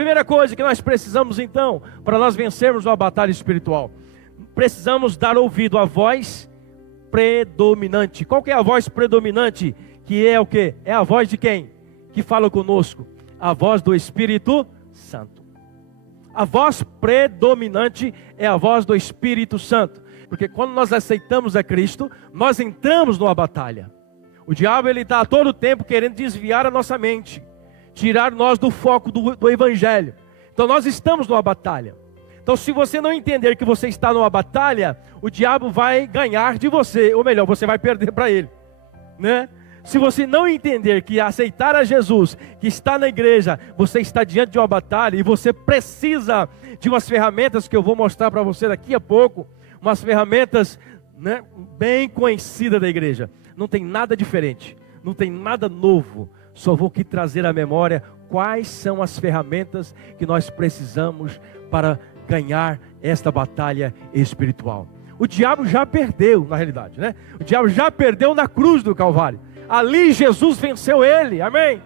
Primeira coisa que nós precisamos então, para nós vencermos uma batalha espiritual, precisamos dar ouvido à voz predominante. Qual que é a voz predominante? Que é o quê? É a voz de quem? Que fala conosco? A voz do Espírito Santo. A voz predominante é a voz do Espírito Santo. Porque quando nós aceitamos a Cristo, nós entramos numa batalha. O diabo ele está a todo tempo querendo desviar a nossa mente, tirar nós do foco do Evangelho. Então nós estamos numa batalha. Então se você não entender que você está numa batalha, o diabo vai ganhar de você, ou melhor, você vai perder para ele, né? Se você não entender que aceitar a Jesus, que está na igreja, você está diante de uma batalha e você precisa de umas ferramentas que eu vou mostrar para você daqui a pouco, umas ferramentas, né, bem conhecidas da igreja. Não tem nada diferente, não tem nada novo. Só vou aqui trazer à memória quais são as ferramentas que nós precisamos para ganhar esta batalha espiritual. O diabo já perdeu, na realidade, né? O diabo já perdeu na cruz do Calvário. Ali Jesus venceu ele, amém?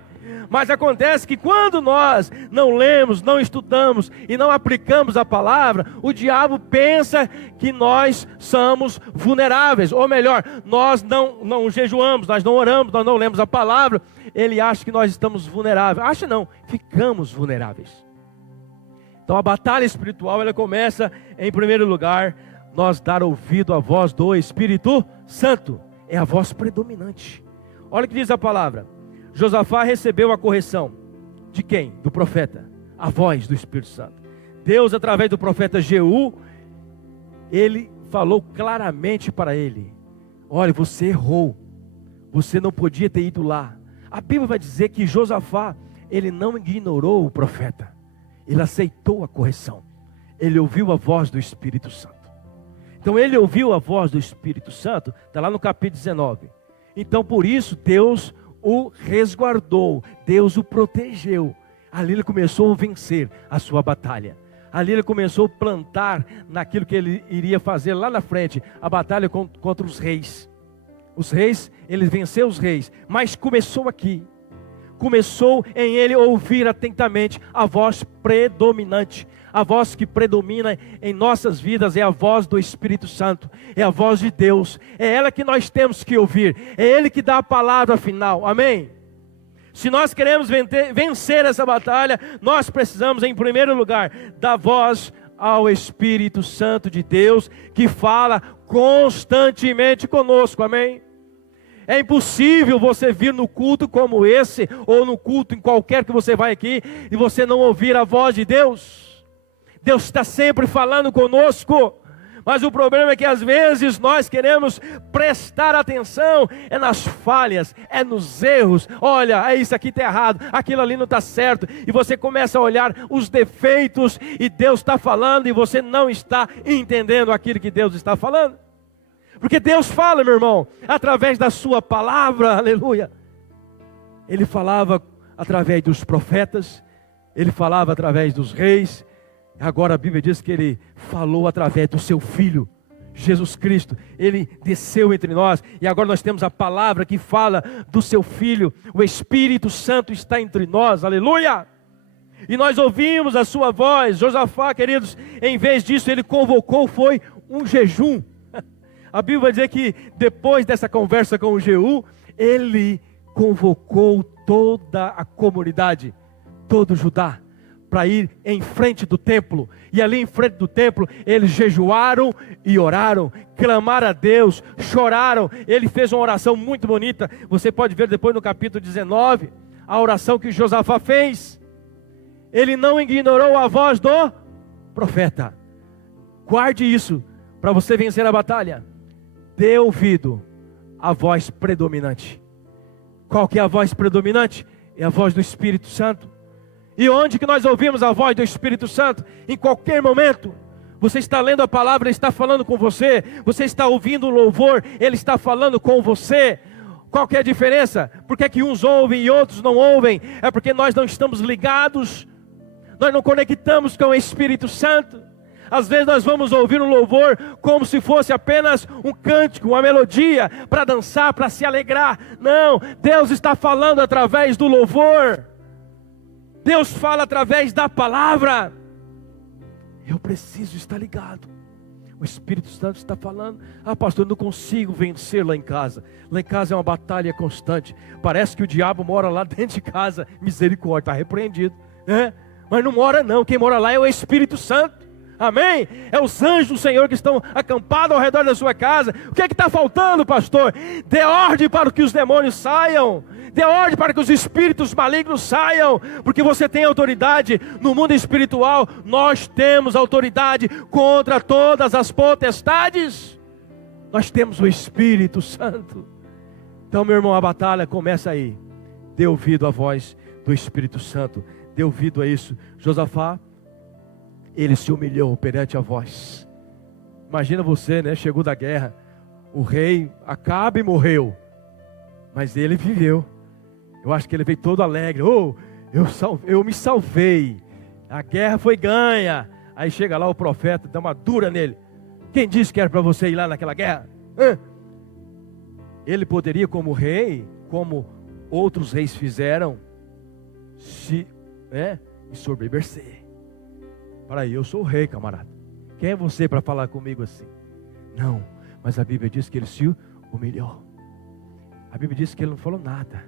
Mas acontece que quando nós não lemos, não estudamos e não aplicamos a palavra, o diabo pensa que nós somos vulneráveis. Ou melhor, nós não jejuamos, nós não oramos, nós não lemos a palavra. Ele acha que nós estamos vulneráveis. Acha não, ficamos vulneráveis. Então a batalha espiritual ela começa, em primeiro lugar, nós dar ouvido à voz do Espírito Santo. É a voz predominante. Olha o que diz a palavra. Josafá recebeu a correção. De quem? Do profeta. A voz do Espírito Santo. Deus, através do profeta Jeú, ele falou claramente para ele: olha, você errou. Você não podia ter ido lá. A Bíblia vai dizer que Josafá, ele não ignorou o profeta. Ele aceitou a correção. Ele ouviu a voz do Espírito Santo. Então ele ouviu a voz do Espírito Santo. Está lá no capítulo 19. Então por isso Deus o resguardou, Deus o protegeu. Ali ele começou a vencer a sua batalha. Ali ele começou a plantar naquilo que ele iria fazer lá na frente, a batalha contra os reis. Os reis, ele venceu os reis, mas começou aqui. Começou em ele ouvir atentamente a voz predominante. A voz que predomina em nossas vidas é a voz do Espírito Santo, é a voz de Deus, é ela que nós temos que ouvir, é Ele que dá a palavra final, amém? Se nós queremos vencer essa batalha, nós precisamos em primeiro lugar dar voz ao Espírito Santo de Deus, que fala constantemente conosco, amém? É impossível você vir no culto como esse, ou no culto em qualquer que você vai aqui, e você não ouvir a voz de Deus. Deus está sempre falando conosco, mas o problema é que às vezes nós queremos prestar atenção, é nas falhas, é nos erros. Olha, isso aqui está errado, aquilo ali não está certo, e você começa a olhar os defeitos, e Deus está falando, e você não está entendendo aquilo que Deus está falando. Porque Deus fala, meu irmão, através da sua palavra, aleluia. Ele falava através dos profetas, ele falava através dos reis. Agora a Bíblia diz que ele falou através do seu Filho, Jesus Cristo. Ele desceu entre nós e agora nós temos a palavra que fala do seu Filho. O Espírito Santo está entre nós, aleluia! E nós ouvimos a sua voz. Josafá, queridos, em vez disso ele convocou, foi um jejum. A Bíblia vai dizer que depois dessa conversa com o Jeú, ele convocou toda a comunidade, todo Judá, para ir em frente do templo. E ali em frente do templo, eles jejuaram e oraram, clamaram a Deus, choraram. Ele fez uma oração muito bonita. Você pode ver depois no capítulo 19, a oração que Josafá fez. Ele não ignorou a voz do profeta. Guarde isso, para você vencer a batalha. Dê ouvido à voz predominante. Qual que é a voz predominante? É a voz do Espírito Santo. E onde que nós ouvimos a voz do Espírito Santo? Em qualquer momento. Você está lendo a palavra, Ele está falando com você. Você está ouvindo o louvor, Ele está falando com você. Qual que é a diferença? Por que uns ouvem e outros não ouvem? É porque nós não estamos ligados. Nós não conectamos com o Espírito Santo. Às vezes nós vamos ouvir um louvor como se fosse apenas um cântico, uma melodia, para dançar, para se alegrar. Não, Deus está falando através do louvor. Deus fala através da palavra. Eu preciso estar ligado. O Espírito Santo está falando: ah, pastor, eu não consigo vencer lá em casa. Lá em casa é uma batalha constante. Parece que o diabo mora lá dentro de casa. Misericórdia, está repreendido, né? Mas não mora não, quem mora lá é o Espírito Santo. Amém? É os anjos do Senhor que estão acampados ao redor da sua casa. O que é que está faltando, pastor? Dê ordem para que os demônios saiam. Dê ordem para que os espíritos malignos saiam. Porque você tem autoridade no mundo espiritual. Nós temos autoridade contra todas as potestades. Nós temos o Espírito Santo. Então, meu irmão, a batalha começa aí. Dê ouvido à voz do Espírito Santo. Dê ouvido a isso. Josafá, ele se humilhou perante a voz. Imagina você, né? Chegou da guerra, o rei Acabe morreu, mas ele viveu. Eu acho que ele veio todo alegre. Oh, eu me salvei. A guerra foi ganha. Aí chega lá o profeta, dá uma dura nele. Quem disse que era para você ir lá naquela guerra? Ele poderia, como rei, como outros reis fizeram, se ensoberbecer. Para aí, eu sou o rei, camarada. Quem é você para falar comigo assim? Não, mas a Bíblia diz que ele se humilhou. A Bíblia diz que ele não falou nada.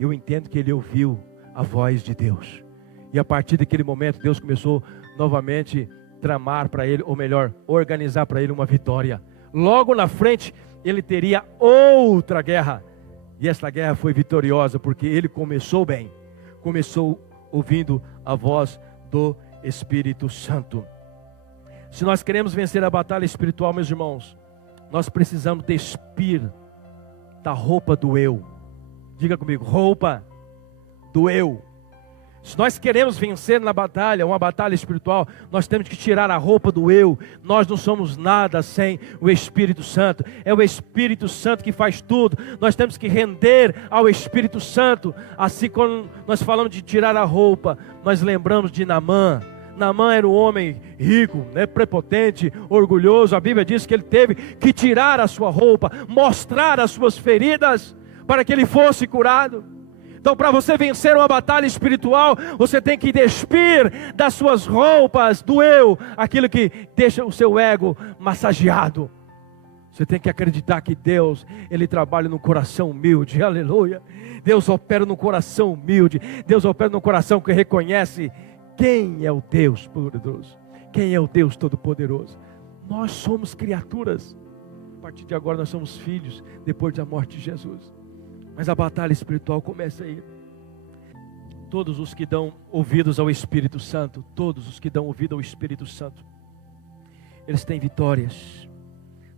Eu entendo que ele ouviu a voz de Deus. E a partir daquele momento, Deus começou novamente a tramar para ele, ou melhor, organizar para ele uma vitória. Logo na frente, ele teria outra guerra. E essa guerra foi vitoriosa, porque ele começou bem. Começou ouvindo a voz do Espírito Santo. Se nós queremos vencer a batalha espiritual, meus irmãos, nós precisamos despir da roupa do eu. Diga comigo, roupa do eu. Se nós queremos vencer na batalha, uma batalha espiritual, nós temos que tirar a roupa do eu. Nós não somos nada sem o Espírito Santo. É o Espírito Santo que faz tudo. Nós temos que render ao Espírito Santo. Assim, quando nós falamos de tirar a roupa, nós lembramos de Naamã. Naamã era um homem rico, né, prepotente, orgulhoso. A Bíblia diz que ele teve que tirar a sua roupa, mostrar as suas feridas, para que ele fosse curado. Então, para você vencer uma batalha espiritual, você tem que despir das suas roupas do eu, aquilo que deixa o seu ego massageado. Você tem que acreditar que Deus, Ele trabalha no coração humilde, aleluia. Deus opera no coração humilde, Deus opera no coração que reconhece quem é o Deus poderoso, quem é o Deus todo-poderoso. Nós somos criaturas, a partir de agora nós somos filhos, depois da morte de Jesus. Mas a batalha espiritual começa aí. Todos os que dão ouvidos ao Espírito Santo, todos os que dão ouvido ao Espírito Santo, eles têm vitórias.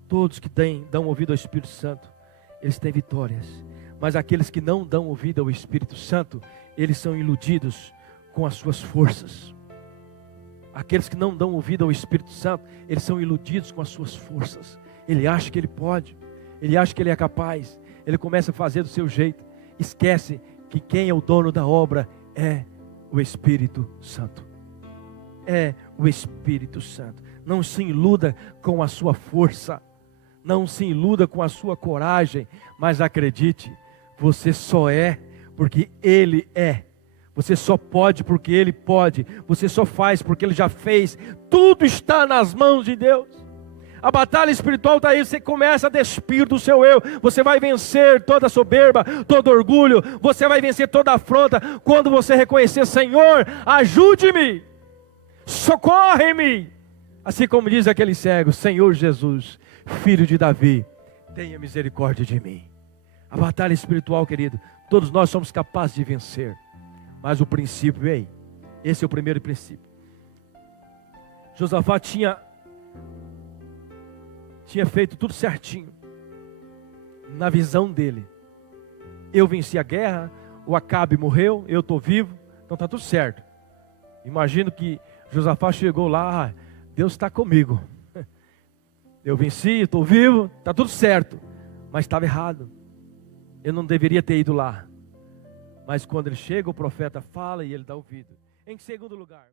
Todos que dão ouvido ao Espírito Santo, eles têm vitórias. Mas aqueles que não dão ouvido ao Espírito Santo, eles são iludidos com as suas forças. Aqueles que não dão ouvido ao Espírito Santo, eles são iludidos com as suas forças. Ele acha que ele pode, ele acha que ele é capaz. Ele começa a fazer do seu jeito. Esquece que quem é o dono da obra é o Espírito Santo. É o Espírito Santo. Não se iluda com a sua força. Não se iluda com a sua coragem. Mas acredite, você só é porque Ele é. Você só pode porque Ele pode. Você só faz porque Ele já fez. Tudo está nas mãos de Deus. A batalha espiritual está aí, você começa a despir do seu eu. Você vai vencer toda soberba, todo orgulho. Você vai vencer toda afronta. Quando você reconhecer, Senhor, ajude-me, socorre-me. Assim como diz aquele cego, Senhor Jesus, Filho de Davi, tenha misericórdia de mim. A batalha espiritual, querido, todos nós somos capazes de vencer. Mas o princípio, esse é o primeiro princípio. Josafá tinha feito tudo certinho, na visão dele. Eu venci a guerra, o Acabe morreu, eu estou vivo, então está tudo certo. Imagino que Josafá chegou lá, Deus está comigo. Eu venci, estou vivo, está tudo certo. Mas estava errado. Eu não deveria ter ido lá. Mas quando ele chega, o profeta fala e ele dá ouvido. Em segundo lugar...